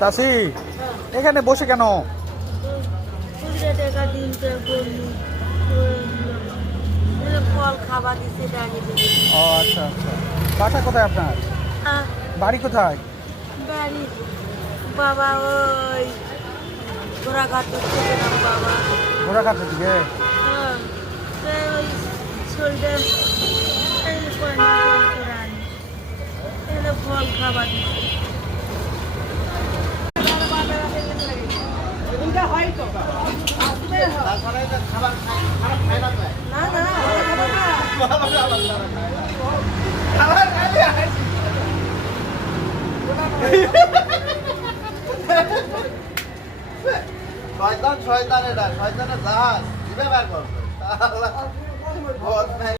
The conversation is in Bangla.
চাষি এখানে বসে কেন? ফল খাবার দিচ্ছে ও আচ্ছা আচ্ছা, বাসা কোথায় আপনার? বাড়ি কোথায়? বাড়ি বাবা ওই ঘোড়াঘাট দিচ্ছে বাবা। ঘোড়াঘাটের দিকে? হ্যাঁ, ওই শরীরে ফল খাবার দিচ্ছে। শয়তান শয়তান, এটা শয়তানের জাহাজ দিবে বের করবে।